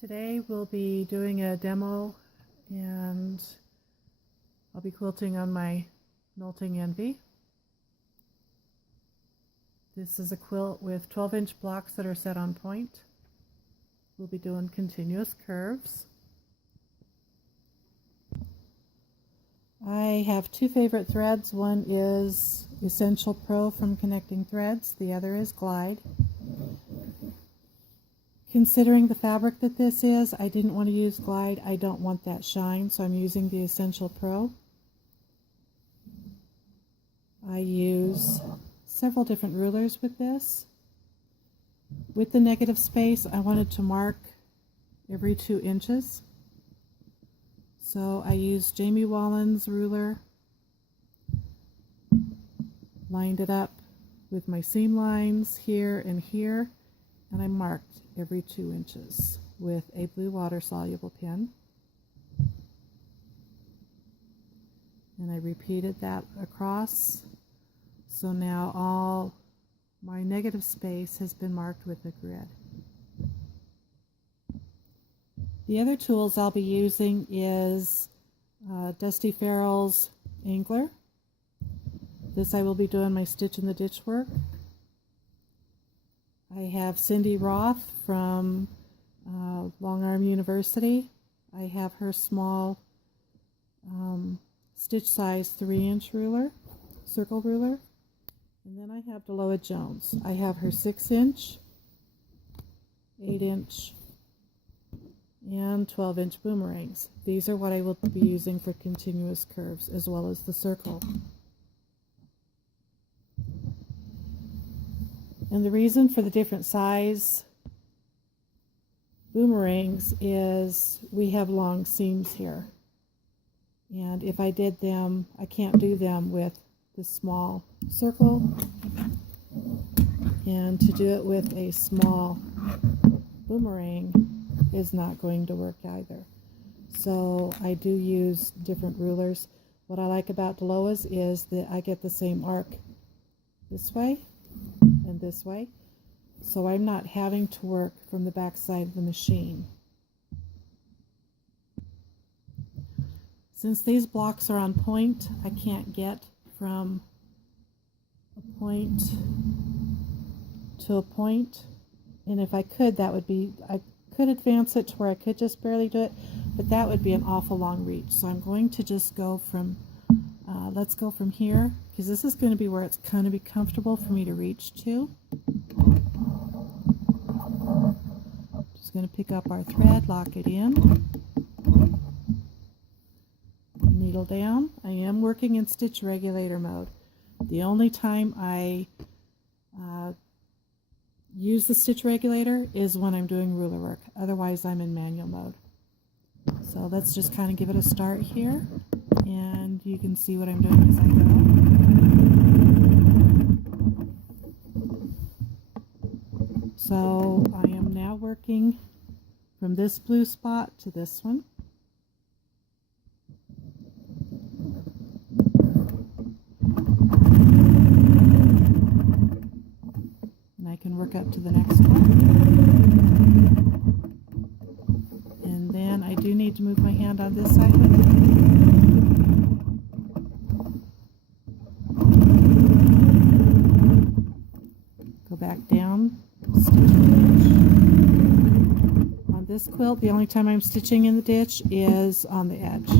Today we'll be doing a demo and I'll be quilting on my Nolting Envy. This is a quilt with 12-inch blocks that are set on point. We'll be doing continuous curves. I have two favorite threads. One is Essential Pro from Connecting Threads. The other is Glide. Considering the fabric that this is, I didn't want to use Glide. I don't want that shine, so I'm using the Essential Pro. I use several different rulers with this. With the negative space, I wanted to mark every 2 inches. So I used Jamie Wallen's ruler, lined it up with my seam lines here and here, and I marked every 2 inches with a blue water soluble pen. And I repeated that across. So now all my negative space has been marked with a grid. The other tools I'll be using is Dusty Farrell's Angler. This I will be doing my stitch in the ditch work. I have Cindy Roth from Long Arm University. I have her small stitch size 3-inch ruler, circle ruler. And then I have Deloa Jones. I have her 6-inch, 8-inch, and 12-inch boomerangs. These are what I will be using for continuous curves as well as the circle. And the reason for the different size boomerangs is we have long seams here. And if I did them, I can't do them with the small circle. And to do it with a small boomerang is not going to work either. So I do use different rulers. What I like about Deloa's is that I get the same arc this way and this way, so I'm not having to work from the back side of the machine. Since these blocks are on point, I can't get from a point to a point, and if I could, that would be, I could advance it to where I could just barely do it, but that would be an awful long reach. So I'm going to just go from let's go from here, because this is going to be where it's going to be comfortable for me to reach to. Just going to pick up our thread, lock it in, needle down. I am working in stitch regulator mode. The only time I use the stitch regulator is when I'm doing ruler work. Otherwise, I'm in manual mode. So let's just kind of give it a start here, and you can see what I'm doing as I go. So I am now working from this blue spot to this one. And I can work up to the next one. And then I do need to move my hand on this side. Go back down, stitch in the ditch. On this quilt, the only time I'm stitching in the ditch is on the edge.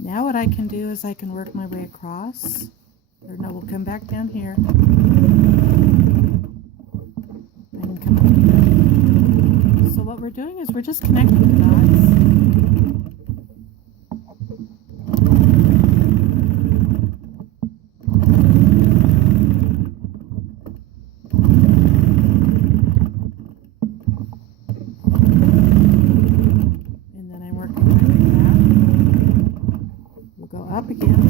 Now what I can do is I can work my way across, or no, we'll come back down here. I can come up here. So what we're doing is we're just connecting the dots. top again.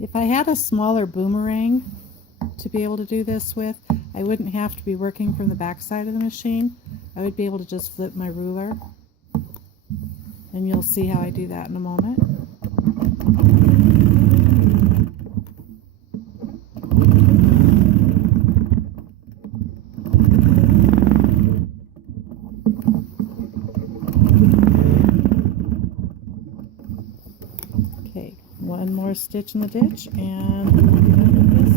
If I had a smaller boomerang to be able to do this with, I wouldn't have to be working from the back side of the machine. I would be able to just flip my ruler, and you'll see how I do that in a moment. Okay, one more stitch in the ditch, and we'll be done with this.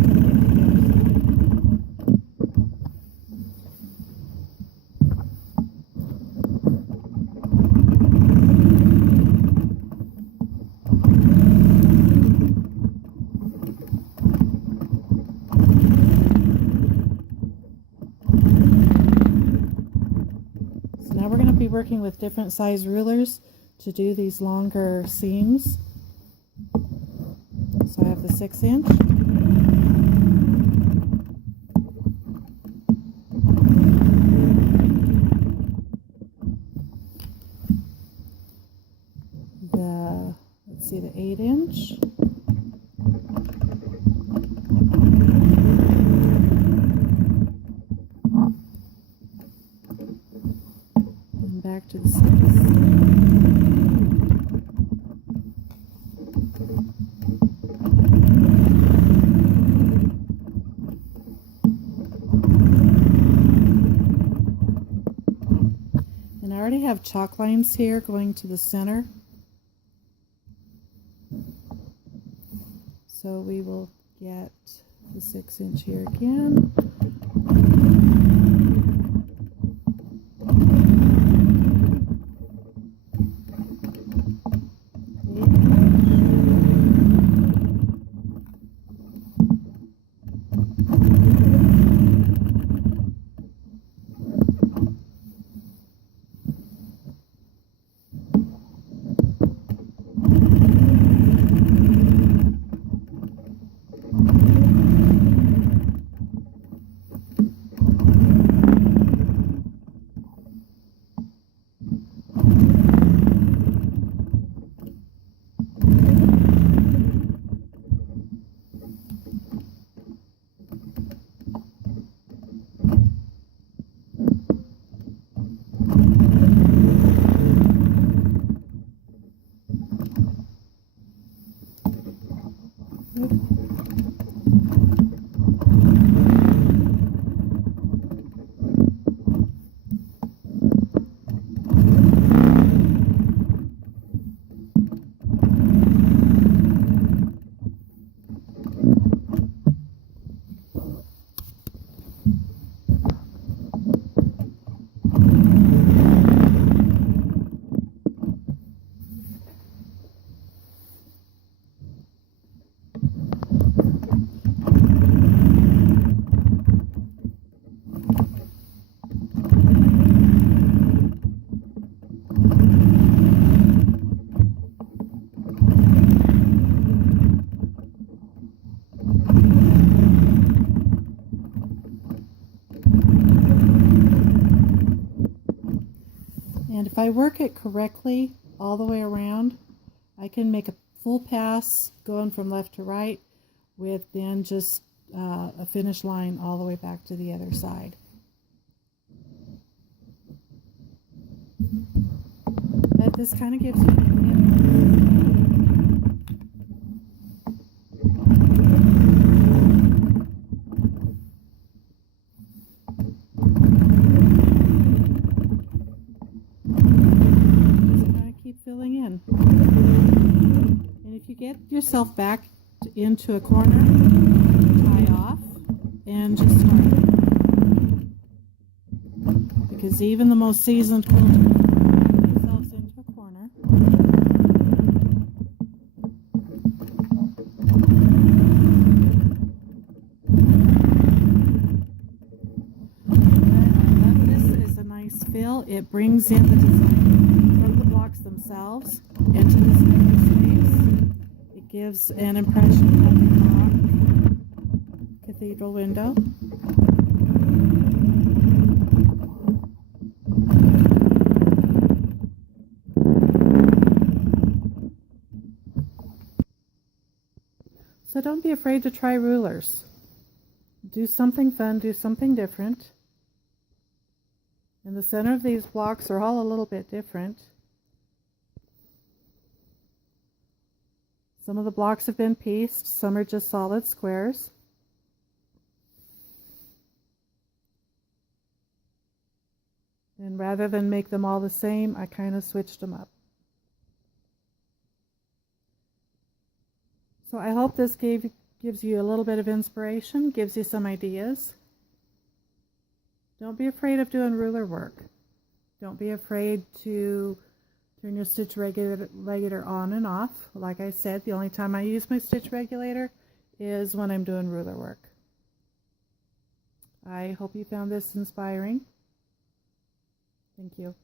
So now we're going to be working with different size rulers to do these longer seams. So I have the 6-inch. Let's see, the 8-inch. And back to the 6. And I already have chalk lines here going to the center. So we will get the 6-inch here again. And if I work it correctly all the way around, I can make a full pass going from left to right with then just a finish line all the way back to the other side. But this kind of gives you yourself back into a corner, tie off, and just start. Because even the most seasoned quilter put themselves into a corner. This is a nice fill. It brings in the design from the blocks themselves into the center space. It gives an impression of the cathedral window. So don't be afraid to try rulers. Do something fun, do something different. And the center of these blocks are all a little bit different. Some of the blocks have been pieced, some are just solid squares. And rather than make them all the same, I kind of switched them up. So I hope this gives you a little bit of inspiration, gives you some ideas. Don't be afraid of doing ruler work. Don't be afraid to turn your stitch regulator on and off. Like I said, the only time I use my stitch regulator is when I'm doing ruler work. I hope you found this inspiring. Thank you.